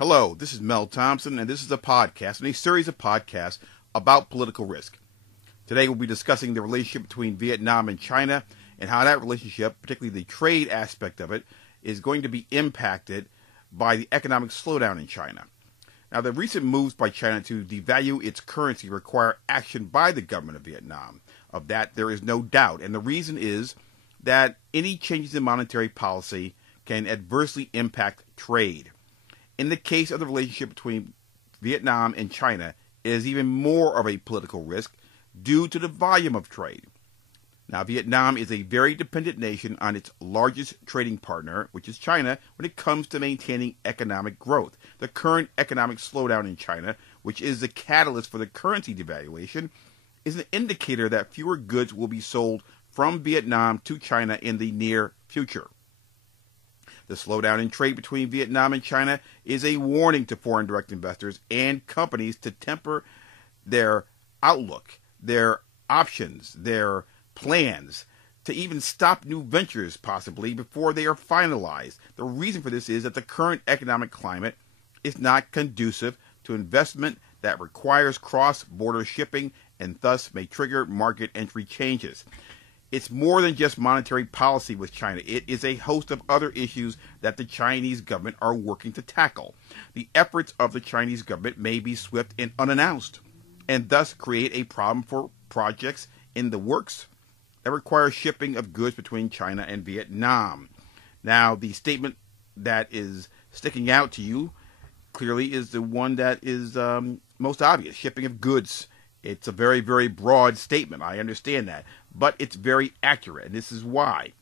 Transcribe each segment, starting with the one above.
Hello, this is Mel Thompson, and this is a podcast, and a series of podcasts about political risk. Today we'll be discussing the relationship between Vietnam and China, and how that relationship, particularly the trade aspect of it, is going to be impacted by the economic slowdown in China. Now, the recent moves by China to devalue its currency require action by the government of Vietnam. Of that, there is no doubt, and the reason is that any changes in monetary policy can adversely impact trade. In the case of the relationship between Vietnam and China, it is even more of a political risk due to the volume of trade. Now, Vietnam is a very dependent nation on its largest trading partner, which is China, when it comes to maintaining economic growth. The current economic slowdown in China, which is the catalyst for the currency devaluation, is an indicator that fewer goods will be sold from Vietnam to China in the near future. The slowdown in trade between Vietnam and China is a warning to foreign direct investors and companies to temper their outlook, their options, their plans, to even stop new ventures possibly before they are finalized. The reason for this is that the current economic climate is not conducive to investment that requires cross-border shipping and thus may trigger market entry changes. It's more than just monetary policy with China. It is a host of other issues that the Chinese government are working to tackle. The efforts of the Chinese government may be swift and unannounced, and thus create a problem for projects in the works that require shipping of goods between China and Vietnam. Now, the statement that is sticking out to you clearly is the one that is most obvious, shipping of goods. It's a very, very broad statement. I understand that. But it's very accurate, and this is why.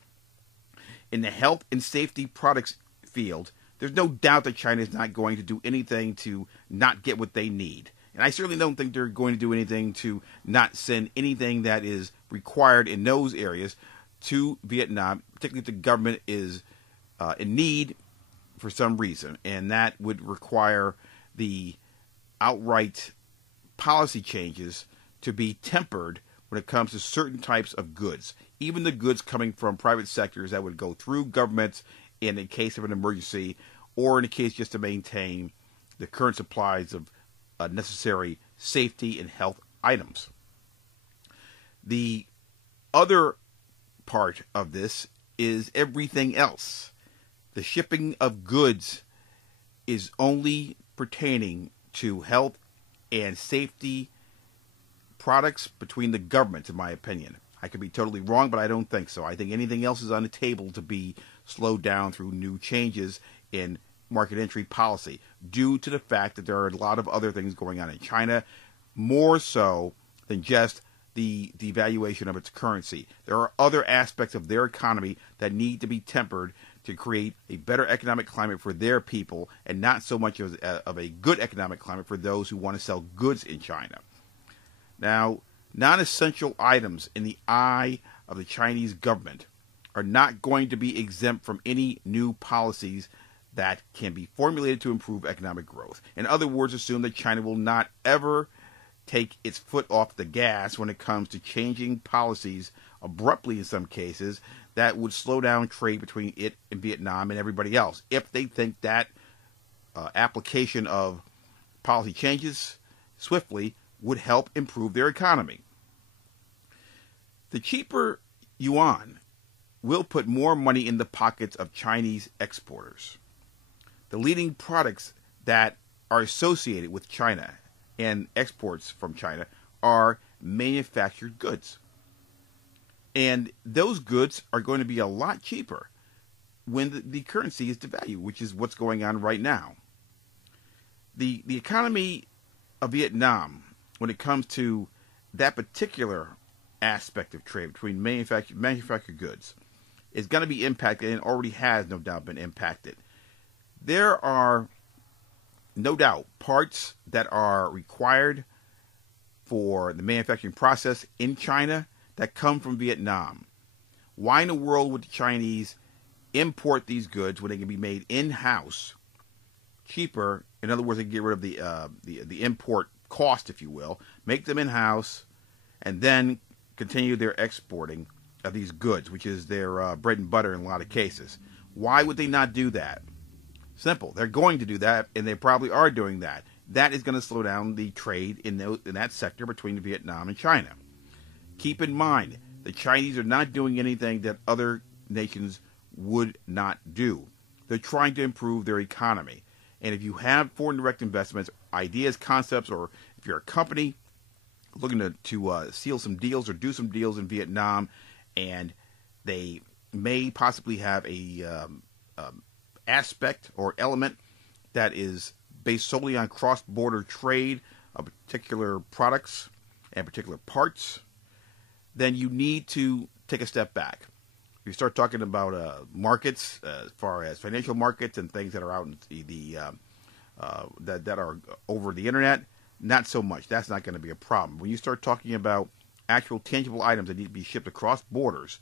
In the health and safety products field, there's no doubt that China is not going to do anything to not get what they need. And I certainly don't think they're going to do anything to not send anything that is required in those areas to Vietnam, particularly if the government is in need for some reason. And that would require the outright policy changes to be tempered when it comes to certain types of goods, even the goods coming from private sectors that would go through governments in the case of an emergency, or in a case just to maintain the current supplies of necessary safety and health items. The other part of this is everything else. The shipping of goods is only pertaining to health and safety products between the governments, in my opinion. I could be totally wrong, but I don't think so. I think anything else is on the table to be slowed down through new changes in market entry policy, due to the fact that there are a lot of other things going on in China, more so than just the devaluation of its currency. There are other aspects of their economy that need to be tempered to create a better economic climate for their people, and not so much of a good economic climate for those who want to sell goods in China. Now, non-essential items in the eye of the Chinese government are not going to be exempt from any new policies that can be formulated to improve economic growth. In other words, assume that China will not ever take its foot off the gas when it comes to changing policies abruptly in some cases that would slow down trade between it and Vietnam and everybody else, if they think that application of policy changes swiftly would help improve their economy. The cheaper yuan will put more money in the pockets of Chinese exporters. The leading products that are associated with China and exports from China are manufactured goods. And those goods are going to be a lot cheaper when the currency is devalued, which is what's going on right now. The economy of Vietnam, when it comes to that particular aspect of trade between manufactured goods, is going to be impacted, and already has no doubt been impacted. There are no doubt parts that are required for the manufacturing process in China that come from Vietnam. Why in the world would the Chinese import these goods when they can be made in-house cheaper? In other words, they can get rid of the import cost, if you will, make them in-house, and then continue their exporting of these goods, which is their bread and butter in a lot of cases. Why would they not do that? Simple. They're going to do that, and they probably are doing that. That is going to slow down the trade in that sector between Vietnam and China. Keep in mind, the Chinese are not doing anything that other nations would not do. They're trying to improve their economy. And if you have foreign direct investments, ideas, concepts, or if you're a company looking to seal some deals or do some deals in Vietnam, and they may possibly have a aspect or element that is based solely on cross-border trade of particular products and particular parts, then you need to take a step back. You start talking about markets, as far as financial markets and things that are out in that are over the internet. Not so much. That's not going to be a problem. When you start talking about actual tangible items that need to be shipped across borders,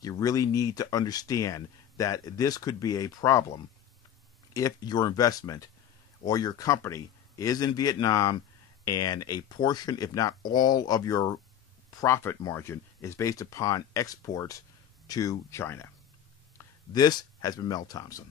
you really need to understand that this could be a problem if your investment or your company is in Vietnam and a portion, if not all, of your profit margin is based upon exports to China. This has been Mel Thompson.